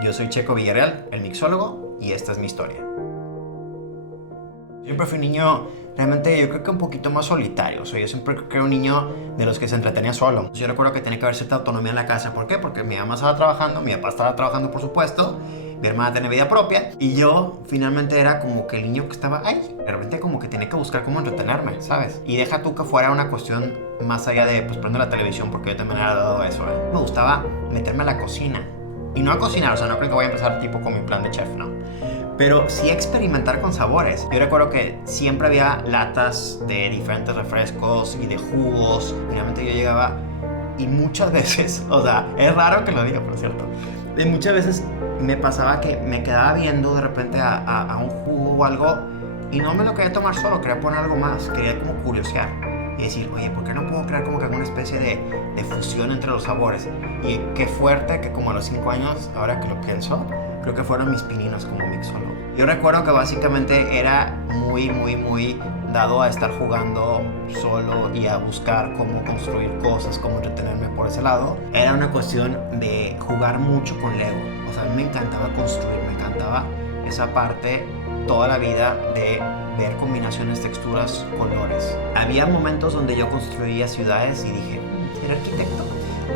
Yo soy Checo Villarreal, el mixólogo, y esta es mi historia. Siempre fui un niño, realmente yo creo que un poquito más solitario. O sea, yo siempre creo que era un niño de los que se entretenía solo. Yo recuerdo que tenía que haber cierta autonomía en la casa. ¿Por qué? Porque mi mamá estaba trabajando, mi papá estaba trabajando, por supuesto, mi hermana tenía vida propia, y yo finalmente era como que el niño que estaba ahí. De repente como que tenía que buscar cómo entretenerme, ¿sabes? Y deja tú que fuera una cuestión más allá de, pues, prender la televisión, porque yo también era dado eso, ¿eh? Me gustaba meterme a la cocina. Y no a cocinar, o sea, no creo que voy a empezar tipo con mi plan de chef, ¿no? Pero sí experimentar con sabores. Yo recuerdo que siempre había latas de diferentes refrescos y de jugos. Finalmente yo llegaba y muchas veces, o sea, es raro que lo diga, por cierto, y muchas veces me pasaba que me quedaba viendo de repente a un jugo o algo y no me lo quería tomar solo, quería poner algo más, quería como curiosear y decir, oye, ¿por qué no puedo crear como que alguna especie de fusión entre los sabores? Y qué fuerte que como a los 5 años, ahora que lo pienso, creo que fueron mis pininos como mixólogo. Yo recuerdo que básicamente era muy dado a estar jugando solo y a buscar cómo construir cosas, cómo entretenerme por ese lado. Era una cuestión de jugar mucho con Lego. O sea, a mí me encantaba construir, me encantaba esa parte toda la vida de ver combinaciones, texturas, colores. Había momentos donde yo construía ciudades y dije, ¿seré arquitecto?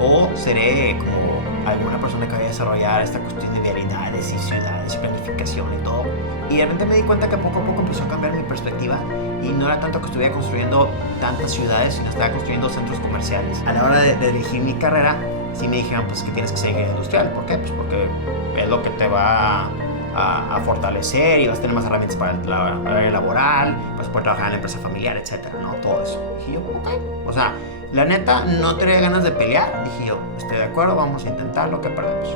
O seré como alguna persona que vaya a desarrollar esta cuestión de vialidades y ciudades, planificación y todo. Y de repente me di cuenta que poco a poco empezó a cambiar mi perspectiva y no era tanto que estuviera construyendo tantas ciudades, sino estaba construyendo centros comerciales. A la hora de elegir mi carrera, sí me dijeron pues que tienes que ser ingeniero industrial. ¿Por qué? Pues porque es lo que te va a fortalecer y vas a tener más herramientas para el área laboral, vas a poder trabajar en la empresa familiar, etcétera, ¿no? Todo eso. Dije yo, ok. O sea, la neta, no tenía ganas de pelear. Dije yo, estoy de acuerdo, vamos a intentar lo que perdemos.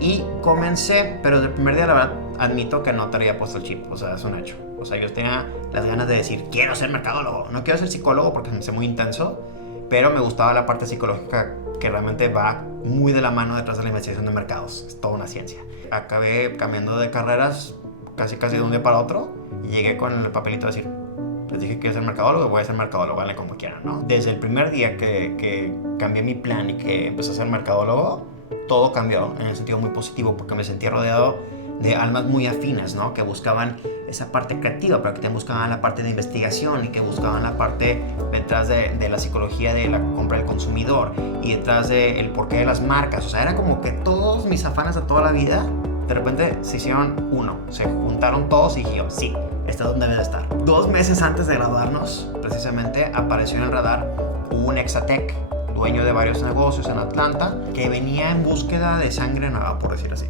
Y comencé, pero del primer día, la verdad, admito que no te había puesto el chip. O sea, es un hecho. O sea, yo tenía las ganas de decir, quiero ser mercadólogo. No quiero ser psicólogo porque me hace muy intenso, pero me gustaba la parte psicológica que realmente va muy de la mano detrás de la investigación de mercados. Es toda una ciencia. Acabé cambiando de carreras casi de un día para otro y llegué con el papelito a decir, les dije que quiero ser mercadólogo, voy a ser mercadólogo, vale, como quieran, ¿no? Desde el primer día que cambié mi plan y que empecé a ser mercadólogo, todo cambió en el sentido muy positivo porque me sentí rodeado de almas muy afines, ¿no? Que buscaban esa parte creativa, pero que también buscaban la parte de investigación y que buscaban la parte detrás de la psicología de la compra del consumidor y detrás del porqué de las marcas. O sea, era como que todos mis afanes de toda la vida de repente se hicieron uno, se juntaron todos y dije yo, sí, esta es donde debe de estar. 2 meses antes de graduarnos, precisamente, apareció en el radar un Exatec, dueño de varios negocios en Atlanta, que venía en búsqueda de sangre nueva, por decir así.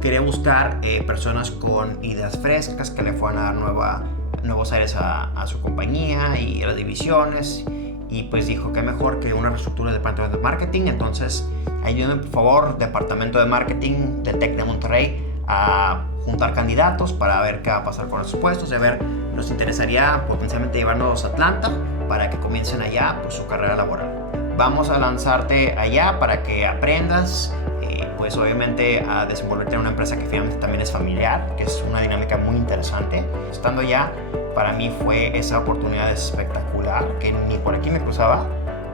Quería buscar personas con ideas frescas que le fueran a dar nuevos aires a su compañía y a las divisiones. Y pues dijo que mejor que una reestructura del departamento de marketing. Entonces, ayúdenme por favor, departamento de marketing del TEC de Monterrey, a juntar candidatos para ver qué va a pasar con esos puestos y a ver, nos interesaría potencialmente llevarnos a Atlanta para que comiencen allá pues, su carrera laboral. Vamos a lanzarte allá para que aprendas, pues obviamente a desenvolverte en una empresa que finalmente también es familiar, que es una dinámica muy interesante. Estando allá, para mí fue esa oportunidad espectacular que ni por aquí me cruzaba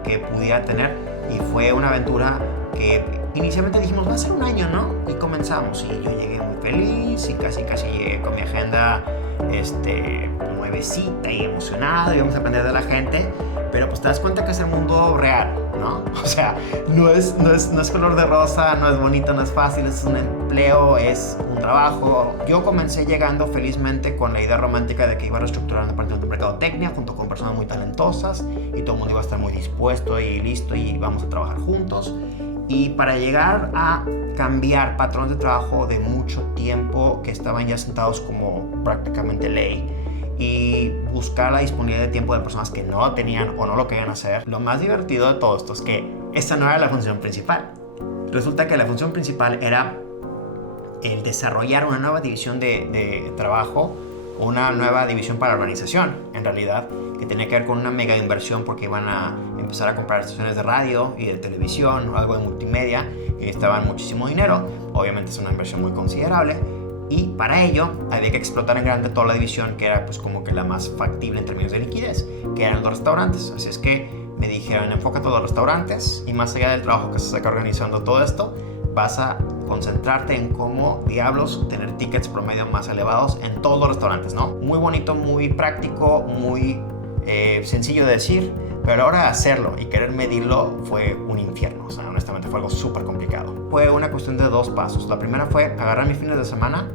que pudiera tener, y fue una aventura que inicialmente dijimos va a ser un año, ¿no? Y comenzamos y yo llegué muy feliz y casi llegué con mi agenda nuevecita y emocionado y vamos a aprender de la gente, pero pues te das cuenta que es el mundo real, ¿no? O sea, no es color de rosa, no es bonito, no es fácil, es un empleo, es un trabajo. Yo comencé llegando felizmente con la idea romántica de que iba a reestructurar un departamento de mercadotecnia junto con personas muy talentosas y todo el mundo iba a estar muy dispuesto y listo y vamos a trabajar juntos. Y para llegar a cambiar patrones de trabajo de mucho tiempo que estaban ya sentados como prácticamente ley y buscar la disponibilidad de tiempo de personas que no tenían o no lo querían hacer, lo más divertido de todo esto es que esta no era la función principal. Resulta que la función principal era el desarrollar una nueva división de trabajo, una nueva división para la organización, en realidad, que tenía que ver con una mega inversión porque iban a empezar a comprar estaciones de radio y de televisión o algo de multimedia y estaban muchísimo dinero. Obviamente es una inversión muy considerable y para ello había que explotar en grande toda la división que era pues como que la más factible en términos de liquidez, que eran los restaurantes. Así es que me dijeron, enfoca todos los restaurantes y más allá del trabajo que se saca organizando todo esto, vas a concentrarte en cómo diablos tener tickets promedio más elevados en todos los restaurantes, ¿no? Muy bonito, muy práctico, muy sencillo de decir, pero a la hora de hacerlo y querer medirlo fue un infierno. O sea, honestamente fue algo súper complicado. Fue una cuestión de 2 pasos. La primera fue agarrar mis fines de semana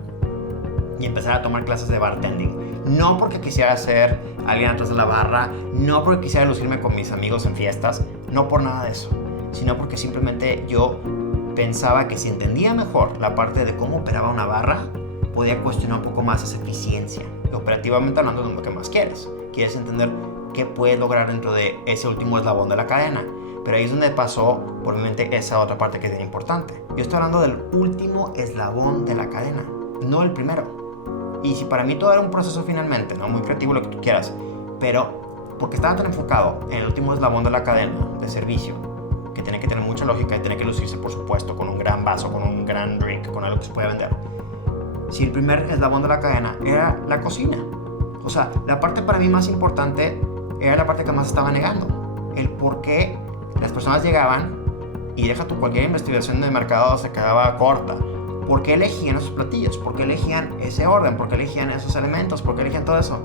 y empezar a tomar clases de bartending. No porque quisiera ser alguien atrás de la barra, no porque quisiera lucirme con mis amigos en fiestas, no por nada de eso, sino porque simplemente yo pensaba que si entendía mejor la parte de cómo operaba una barra, podía cuestionar un poco más esa eficiencia. Operativamente hablando de lo que más quieres. Quieres entender qué puedes lograr dentro de ese último eslabón de la cadena. Pero ahí es donde pasó por mi mente esa otra parte que es bien importante. Yo estoy hablando del último eslabón de la cadena, no el primero. Y si para mí todo era un proceso finalmente, ¿no? Muy creativo, lo que tú quieras, pero porque estaba tan enfocado en el último eslabón de la cadena de servicio, que tiene que tener mucha lógica y tiene que lucirse, por supuesto, con un gran vaso, con un gran drink, con algo que se pueda vender. Si el primer eslabón de la cadena era la cocina, o sea, la parte para mí más importante era la parte que más estaba negando. El por qué las personas llegaban y deja tu cualquier investigación de mercado se quedaba corta. ¿Por qué elegían esos platillos? ¿Por qué elegían ese orden? ¿Por qué elegían esos elementos? ¿Por qué elegían todo eso?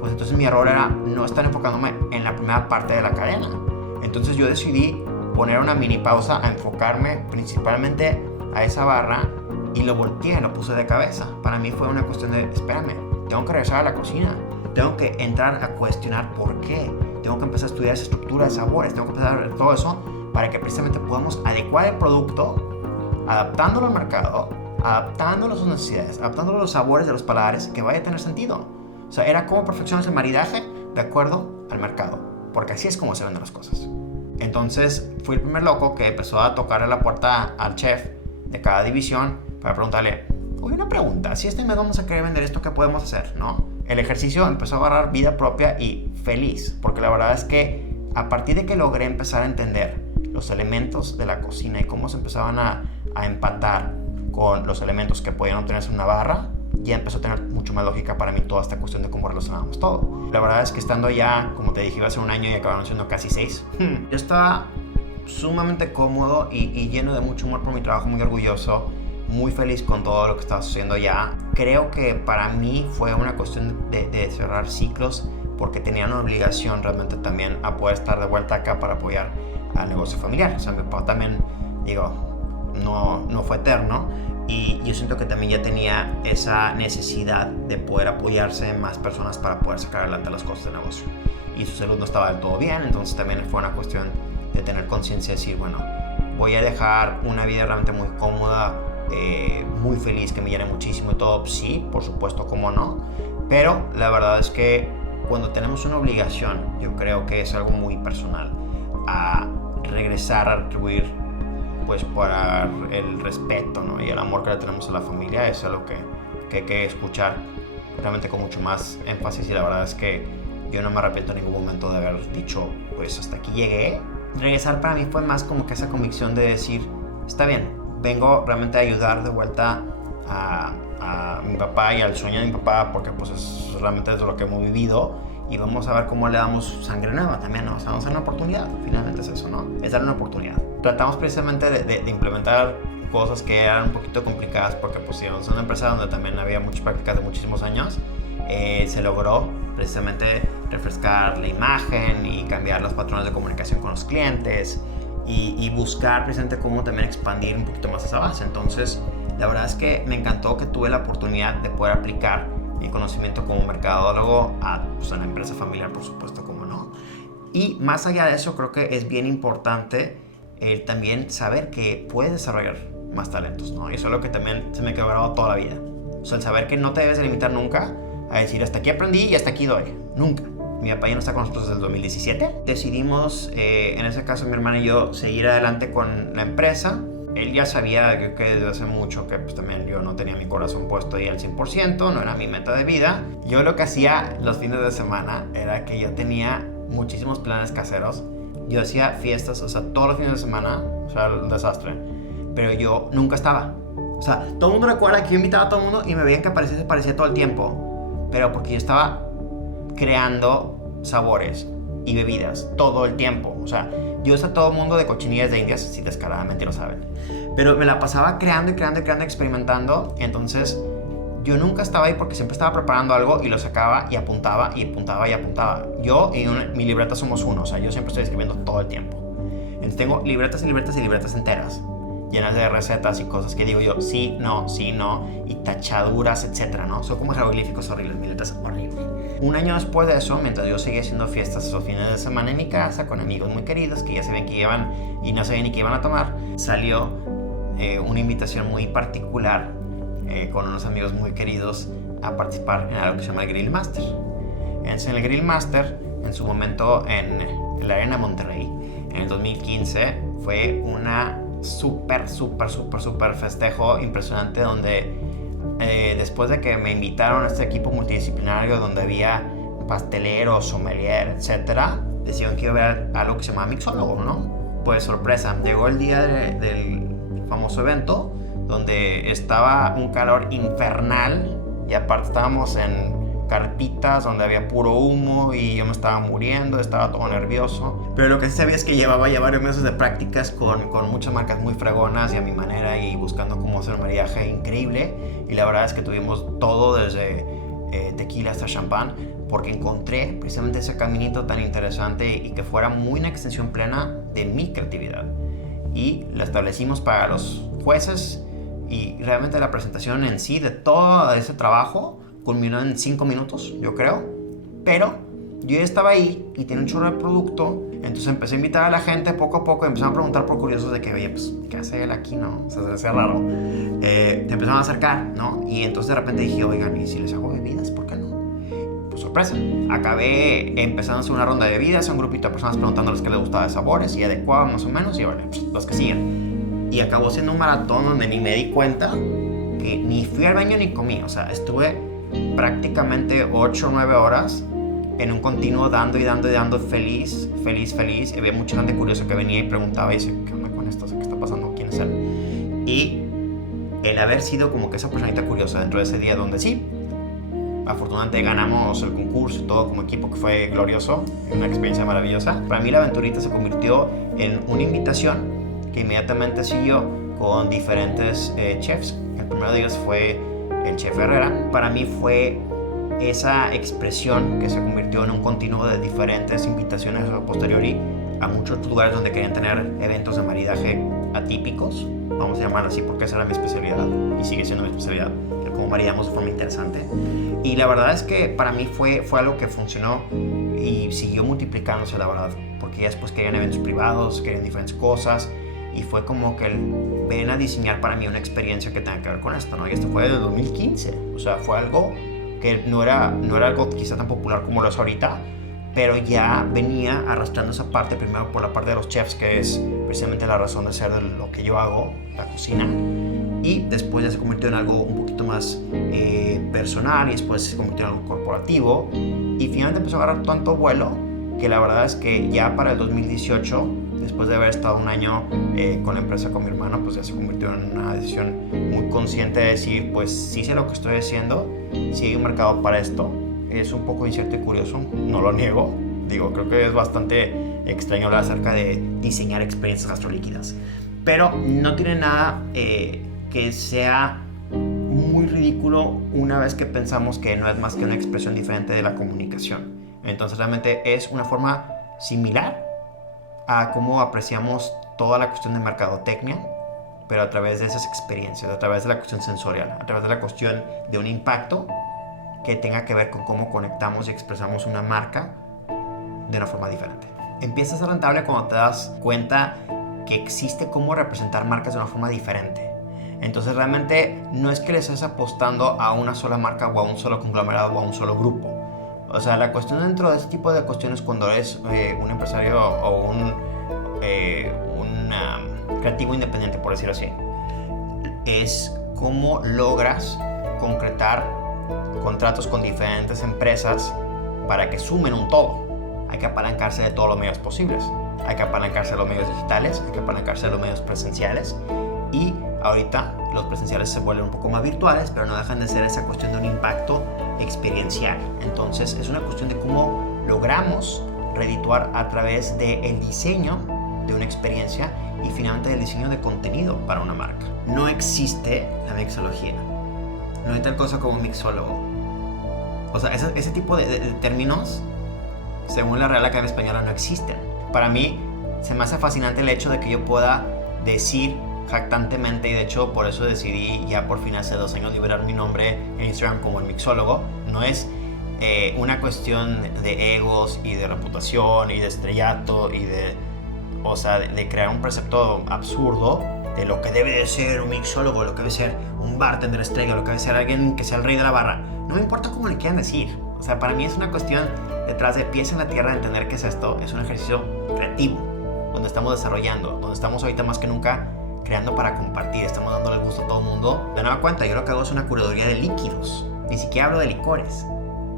Pues entonces mi error era no estar enfocándome en la primera parte de la cadena. Entonces yo decidí poner una mini pausa a enfocarme principalmente a esa barra y lo volteé, lo puse de cabeza. Para mí fue una cuestión de, espérame, tengo que regresar a la cocina, tengo que entrar a cuestionar por qué, tengo que empezar a estudiar esa estructura de sabores, tengo que empezar a ver todo eso para que precisamente podamos adecuar el producto, adaptándolo al mercado, adaptándolo a sus necesidades, adaptándolo a los sabores de los paladares, que vaya a tener sentido. O sea, era cómo perfeccionas el maridaje de acuerdo al mercado, porque así es como se venden las cosas. Entonces fui el primer loco que empezó a tocarle la puerta al chef de cada división para preguntarle, oye, una pregunta, si este mes vamos a querer vender esto, ¿qué podemos hacer? ¿No? El ejercicio empezó a agarrar vida propia y feliz, porque la verdad es que a partir de que logré empezar a entender los elementos de la cocina y cómo se empezaban a empatar con los elementos que podían obtenerse en una barra, ya empezó a tener mucho más lógica para mí toda esta cuestión de cómo relacionábamos todo. La verdad es que estando ya, como te dije, iba a ser un año y acabaron siendo casi 6. Yo estaba sumamente cómodo y lleno de mucho amor por mi trabajo, muy orgulloso, muy feliz con todo lo que estaba sucediendo ya. Creo que para mí fue una cuestión de cerrar ciclos, porque tenía una obligación realmente también a poder estar de vuelta acá para apoyar al negocio familiar. O sea, mi papá también, digo, no fue eterno, y yo siento que también ya tenía esa necesidad de poder apoyarse en más personas para poder sacar adelante las cosas del negocio. Y su salud no estaba del todo bien, entonces también fue una cuestión de tener conciencia de decir, bueno, voy a dejar una vida realmente muy cómoda, muy feliz, que me llene muchísimo y todo. Sí, por supuesto, cómo no, pero la verdad es que cuando tenemos una obligación, yo creo que es algo muy personal, a regresar a retribuir, pues para el respeto, ¿no? Y el amor que le tenemos a la familia, es algo que hay que escuchar realmente con mucho más énfasis. Y la verdad es que yo no me arrepiento en ningún momento de haber dicho, pues hasta aquí llegué. Regresar para mí fue más como que esa convicción de decir, está bien, vengo realmente a ayudar de vuelta a mi papá y al sueño de mi papá, porque pues es realmente es lo que hemos vivido, y vamos a ver cómo le damos sangre nueva también, ¿no? O sea, vamos a dar una oportunidad, finalmente es eso, ¿no? Es dar una oportunidad. Tratamos precisamente de implementar cosas que eran un poquito complicadas, porque pues si éramos una empresa donde también había muchas prácticas de muchísimos años, se logró precisamente refrescar la imagen y cambiar los patrones de comunicación con los clientes, y buscar precisamente cómo también expandir un poquito más esa base. Entonces, la verdad es que me encantó que tuve la oportunidad de poder aplicar mi conocimiento como mercadólogo a la empresa familiar, por supuesto, como no. Y más allá de eso, creo que es bien importante también saber que puedes desarrollar más talentos, ¿no? Y eso es lo que también se me quedó grabado toda la vida. O sea, el saber que no te debes limitar nunca a decir, hasta aquí aprendí y hasta aquí doy. Nunca. Mi papá ya no está con nosotros desde el 2017. Decidimos, en ese caso mi hermana y yo, seguir adelante con la empresa. Él ya sabía que desde hace mucho que pues también yo no tenía mi corazón puesto ahí al 100%, no era mi meta de vida. Yo lo que hacía los fines de semana era que yo tenía muchísimos planes caseros. Yo hacía fiestas, o sea, todos los fines de semana, o sea, un desastre. Pero yo nunca estaba. O sea, todo el mundo recuerda que yo invitaba a todo el mundo y me veían que aparecía todo el tiempo. Pero porque yo estaba creando sabores y bebidas todo el tiempo. O sea, yo uso a todo el mundo de cochinillas de indias, si descaradamente lo saben. Pero me la pasaba creando y creando y creando, experimentando. Entonces yo nunca estaba ahí porque siempre estaba preparando algo y lo sacaba y apuntaba y apuntaba y apuntaba. Yo y mi libreta somos uno, o sea, yo siempre estoy escribiendo todo el tiempo. Entonces tengo libretas y libretas y libretas enteras, llenas de recetas y cosas que digo yo, sí, no, y tachaduras, etcétera, ¿no? Son como jeroglíficos horribles, mi letra es horrible. Un año después de eso, mientras yo seguía haciendo fiestas esos fines de semana en mi casa con amigos muy queridos que ya sabían que iban y no sabían ni qué iban a tomar, salió una invitación muy particular con unos amigos muy queridos a participar en algo que se llama el Grill Master. Entonces, en el Grill Master, en su momento en la Arena Monterrey, en el 2015, fue una súper festejo impresionante donde después de que me invitaron a este equipo multidisciplinario donde había pasteleros, sommelier, etcétera, decían que iba a haber algo que se llamaba mixólogo, ¿no? Pues sorpresa, llegó el día del famoso evento donde estaba un calor infernal y aparte estábamos en carpitas donde había puro humo y yo me estaba muriendo, estaba todo nervioso. Pero lo que sí sabía es que llevaba ya varios meses de prácticas con muchas marcas muy fregonas y a mi manera y buscando cómo hacer un maridaje increíble. Y la verdad es que tuvimos todo desde tequila hasta champán porque encontré precisamente ese caminito tan interesante y que fuera muy una extensión plena de mi creatividad. Y lo establecimos para los jueces y realmente la presentación en sí de todo ese trabajo culminó en 5 minutos, yo creo. Pero yo ya estaba ahí y tenía un chorro de producto. Entonces empecé a invitar a la gente poco a poco. Empezaron a preguntar por curiosos de que, oye, pues, ¿qué hace él aquí, no? O sea, se hacía raro. Te empezaron a acercar, ¿no? Y entonces de repente dije, oigan, ¿y si les hago bebidas? ¿Por qué no? Pues sorpresa. Acabé empezando a hacer una ronda de bebidas. Un grupito de personas preguntándoles qué les gustaba de sabores y adecuaban más o menos. Y ahora, pues, los que siguen. Y acabó siendo un maratón donde ni me di cuenta que ni fui al baño ni comí. O sea, estuve prácticamente 8 o 9 horas en un continuo dando y dando, feliz. Y había mucha gente curiosa que venía y preguntaba y dice, ¿qué onda con esto? ¿Qué está pasando? ¿Quién es él? Y el haber sido como que esa personita curiosa dentro de ese día donde sí, afortunadamente ganamos el concurso y todo como equipo, que fue glorioso, una experiencia maravillosa. Para mí la aventurita se convirtió en una invitación que inmediatamente siguió con diferentes chefs. El primero de ellos fue el chef Herrera. Para mí fue esa expresión que se convirtió en un continuo de diferentes invitaciones a posteriori a muchos lugares donde querían tener eventos de maridaje atípicos, vamos a llamarlo así porque esa era mi especialidad y sigue siendo mi especialidad, el cómo maridamos de forma interesante. Y la verdad es que para mí fue algo que funcionó y siguió multiplicándose, la verdad, porque ya después querían eventos privados, querían diferentes cosas. Y fue como que ven a diseñar para mí una experiencia que tenga que ver con esto, ¿no? Y esto fue desde 2015. O sea, fue algo que no era algo quizá tan popular como lo es ahorita, pero ya venía arrastrando esa parte, primero por la parte de los chefs, que es precisamente la razón de ser de lo que yo hago, la cocina. Y después ya se convirtió en algo un poquito más personal y después se convirtió en algo corporativo. Y finalmente empezó a agarrar tanto vuelo que la verdad es que ya para el 2018, después de haber estado un año con la empresa con mi hermano, pues ya se convirtió en una decisión muy consciente de decir, pues sí sé lo que estoy haciendo, sí hay un mercado para esto. Es un poco incierto y curioso, no lo niego. Digo, creo que es bastante extraño hablar acerca de diseñar experiencias gastrolíquidas, pero no tiene nada que sea muy ridículo una vez que pensamos que no es más que una expresión diferente de la comunicación. Entonces realmente es una forma similar a cómo apreciamos toda la cuestión de mercadotecnia, pero a través de esas experiencias, a través de la cuestión sensorial, a través de la cuestión de un impacto que tenga que ver con cómo conectamos y expresamos una marca de una forma diferente. Empieza a ser rentable cuando te das cuenta que existe cómo representar marcas de una forma diferente. Entonces realmente no es que le estés apostando a una sola marca o a un solo conglomerado o a un solo grupo. O sea, la cuestión dentro de este tipo de cuestiones cuando eres un empresario o un creativo independiente, por decirlo así, es cómo logras concretar contratos con diferentes empresas para que sumen un todo. Hay que apalancarse de todos los medios posibles. Hay que apalancarse de los medios digitales, hay que apalancarse de los medios presenciales. Y ahorita los presenciales se vuelven un poco más virtuales, pero no dejan de ser esa cuestión de un impacto experiencial. Entonces es una cuestión de cómo logramos redituar a través del diseño de una experiencia y finalmente del diseño de contenido para una marca. No existe la mixología. No hay tal cosa como mixólogo. O sea, ese tipo de términos, según la Real Academia Española, no existen. Para mí, se me hace fascinante el hecho de que yo pueda decir jactantemente, y de hecho por eso decidí ya por fin hace 2 años liberar mi nombre en Instagram como el mixólogo. No es una cuestión de egos y de reputación y de estrellato y de crear un precepto absurdo de lo que debe de ser un mixólogo, lo que debe ser un bartender estrella, lo que debe ser alguien que sea el rey de la barra. No me importa cómo le quieran decir. O sea, para mí es una cuestión detrás de pies en la tierra de entender qué es esto. Es un ejercicio creativo, donde estamos desarrollando, donde estamos ahorita más que nunca creando para compartir, estamos dándole el gusto a todo el mundo. De nueva cuenta, yo lo que hago es una curaduría de líquidos, ni siquiera hablo de licores.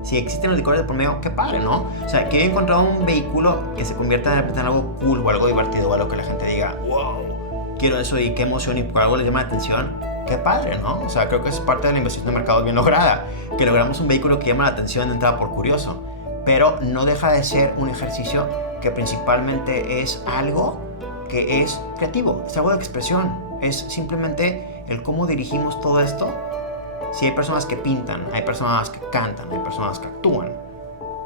Si existen los licores de por medio, qué padre, ¿no? O sea, que he encontrado un vehículo que se convierta de repente en algo cool o algo divertido o algo que la gente diga, wow, quiero eso y qué emoción y por algo les llama la atención, qué padre, ¿no? O sea, creo que es parte de la investigación de mercado bien lograda, que logramos un vehículo que llama la atención de entrada por curioso, pero no deja de ser un ejercicio que principalmente es algo que es creativo, es algo de expresión, es simplemente el cómo dirigimos todo esto. Si hay personas que pintan, hay personas que cantan, hay personas que actúan.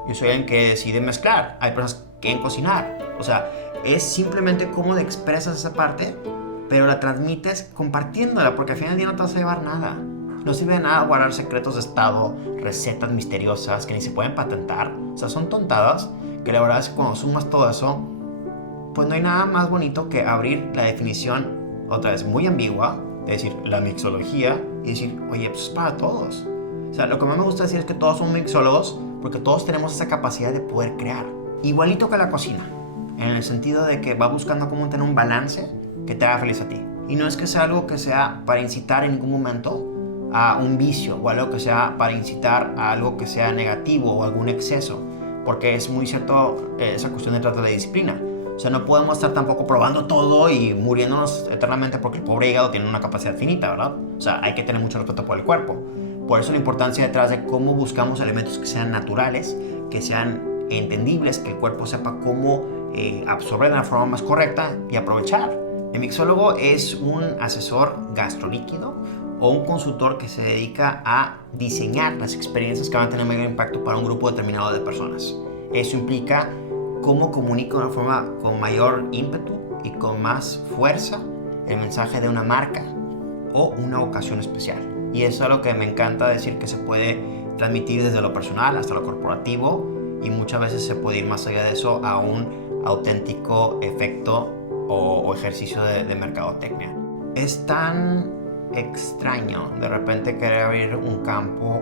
Yo soy alguien que decide mezclar, hay personas que quieren cocinar. O sea, es simplemente cómo expresas esa parte, pero la transmites compartiéndola, porque al final del día no te vas a llevar nada. No sirve de nada guardar secretos de estado, recetas misteriosas que ni se pueden patentar. O sea, son tontadas que la verdad es que cuando sumas todo eso, pues no hay nada más bonito que abrir la definición, otra vez muy ambigua, es decir, la mixología, y decir, oye, pues es para todos. O sea, lo que más me gusta decir es que todos somos mixólogos porque todos tenemos esa capacidad de poder crear. Igualito que la cocina, en el sentido de que va buscando cómo tener un balance que te haga feliz a ti. Y no es que sea algo que sea para incitar en ningún momento a un vicio o algo que sea para incitar a algo que sea negativo o algún exceso, porque es muy cierto esa cuestión detrás de la disciplina. O sea, no podemos estar tampoco probando todo y muriéndonos eternamente porque el pobre hígado tiene una capacidad finita, ¿verdad? O sea, hay que tener mucho respeto por el cuerpo. Por eso la importancia detrás de cómo buscamos elementos que sean naturales, que sean entendibles, que el cuerpo sepa cómo absorber de la forma más correcta y aprovechar. El mixólogo es un asesor gastrolíquido o un consultor que se dedica a diseñar las experiencias que van a tener mayor impacto para un grupo determinado de personas. Eso implica cómo comunica de una forma con mayor ímpetu y con más fuerza el mensaje de una marca o una ocasión especial. Y eso es algo que me encanta decir, que se puede transmitir desde lo personal hasta lo corporativo, y muchas veces se puede ir más allá de eso a un auténtico efecto o ejercicio de mercadotecnia. Es tan extraño de repente querer abrir un campo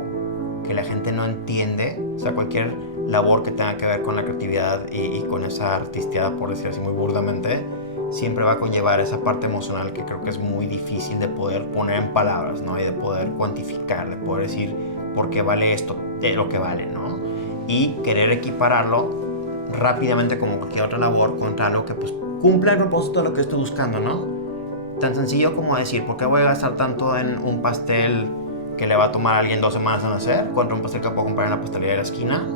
que la gente no entiende. O sea, cualquier labor que tenga que ver con la creatividad y con esa artisteada, por decir así muy burdamente, siempre va a conllevar esa parte emocional que creo que es muy difícil de poder poner en palabras, ¿no? Y de poder cuantificar, de poder decir por qué vale esto, de lo que vale, ¿no? Y querer equipararlo rápidamente como cualquier otra labor contra algo que pues cumpla el propósito de lo que estoy buscando, ¿no? Tan sencillo como decir, ¿por qué voy a gastar tanto en un pastel que le va a tomar a alguien 2 semanas en hacer contra un pastel que puedo comprar en la pastelería de la esquina,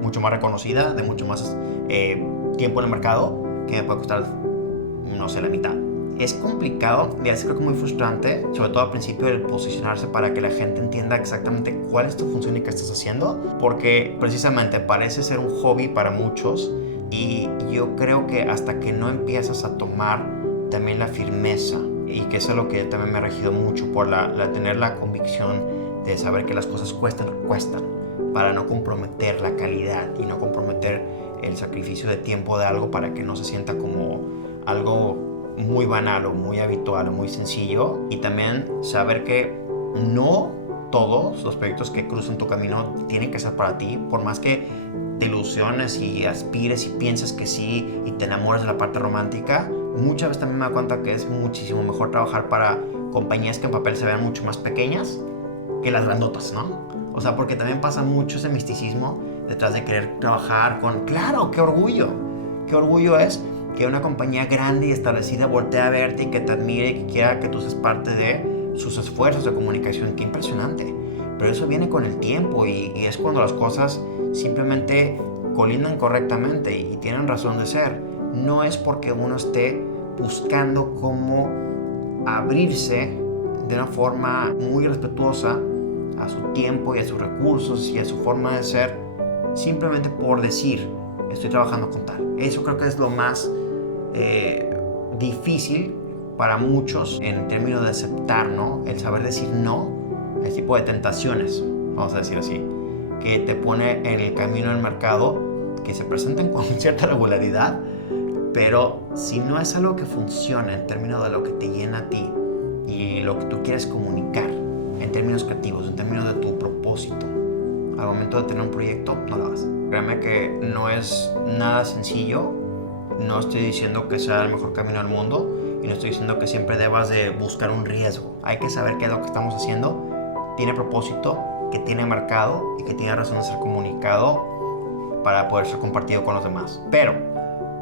mucho más reconocida, de mucho más tiempo en el mercado, que me puede costar, no sé, la mitad? Es complicado y es creo que muy frustrante, sobre todo al principio, el posicionarse para que la gente entienda exactamente cuál es tu función y qué estás haciendo, porque precisamente parece ser un hobby para muchos, y yo creo que hasta que no empiezas a tomar también la firmeza, y que eso es lo que también me ha regido mucho por tener la convicción de saber que las cosas cuestan, para no comprometer la calidad y no comprometer el sacrificio de tiempo de algo para que no se sienta como algo muy banal o muy habitual o muy sencillo. Y también saber que no todos los proyectos que cruzan tu camino tienen que ser para ti, por más que te ilusiones y aspires y pienses que sí y te enamores de la parte romántica. Muchas veces también me doy cuenta que es muchísimo mejor trabajar para compañías que en papel se vean mucho más pequeñas que las grandotas, ¿no? O sea, porque también pasa mucho ese misticismo detrás de querer trabajar con... ¡Claro! ¡Qué orgullo! ¡Qué orgullo es que una compañía grande y establecida voltee a verte y que te admire y que quiera que tú seas parte de sus esfuerzos de comunicación! ¡Qué impresionante! Pero eso viene con el tiempo y es cuando las cosas simplemente colindan correctamente y tienen razón de ser. No es porque uno esté buscando cómo abrirse de una forma muy respetuosa a su tiempo y a sus recursos y a su forma de ser, simplemente por decir, estoy trabajando con tal. Eso creo que es lo más difícil para muchos en términos de aceptar, ¿no? El saber decir no, el tipo de tentaciones, vamos a decir así, que te pone en el camino del mercado, que se presentan con cierta regularidad, pero si no es algo que funciona en términos de lo que te llena a ti y lo que tú quieres comunicar, en términos creativos, en términos de tu propósito, al momento de tener un proyecto, no lo hagas. Créeme que no es nada sencillo, no estoy diciendo que sea el mejor camino al mundo y no estoy diciendo que siempre debas de buscar un riesgo. Hay que saber que lo que estamos haciendo tiene propósito, que tiene mercado y que tiene razón de ser comunicado para poder ser compartido con los demás. Pero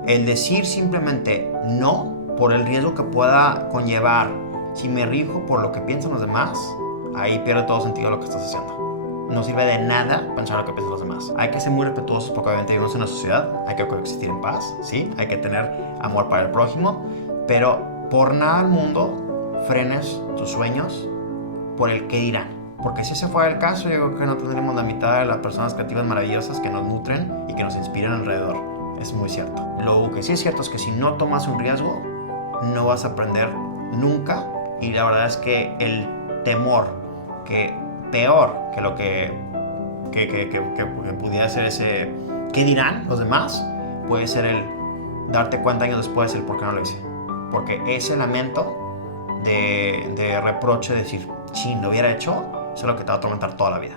el decir simplemente no por el riesgo que pueda conllevar, si me rijo por lo que piensan los demás, ahí pierde todo sentido lo que estás haciendo. No sirve de nada pensar lo que piensan los demás. Hay que ser muy respetuosos porque obviamente vivimos en una sociedad, hay que coexistir en paz, ¿sí? Hay que tener amor para el prójimo, pero por nada al mundo frenes tus sueños por el qué dirán. Porque si ese fuera el caso, yo creo que no tendríamos la mitad de las personas creativas maravillosas que nos nutren y que nos inspiran alrededor. Es muy cierto. Lo que sí es cierto es que si no tomas un riesgo, no vas a aprender nunca. Y la verdad es que el temor, que peor que lo que pudiera ser ese ¿qué dirán los demás? Puede ser el darte cuenta años después el por qué no lo hice. Porque ese lamento de reproche, de decir, si lo hubiera hecho, eso es lo que te va a atormentar toda la vida.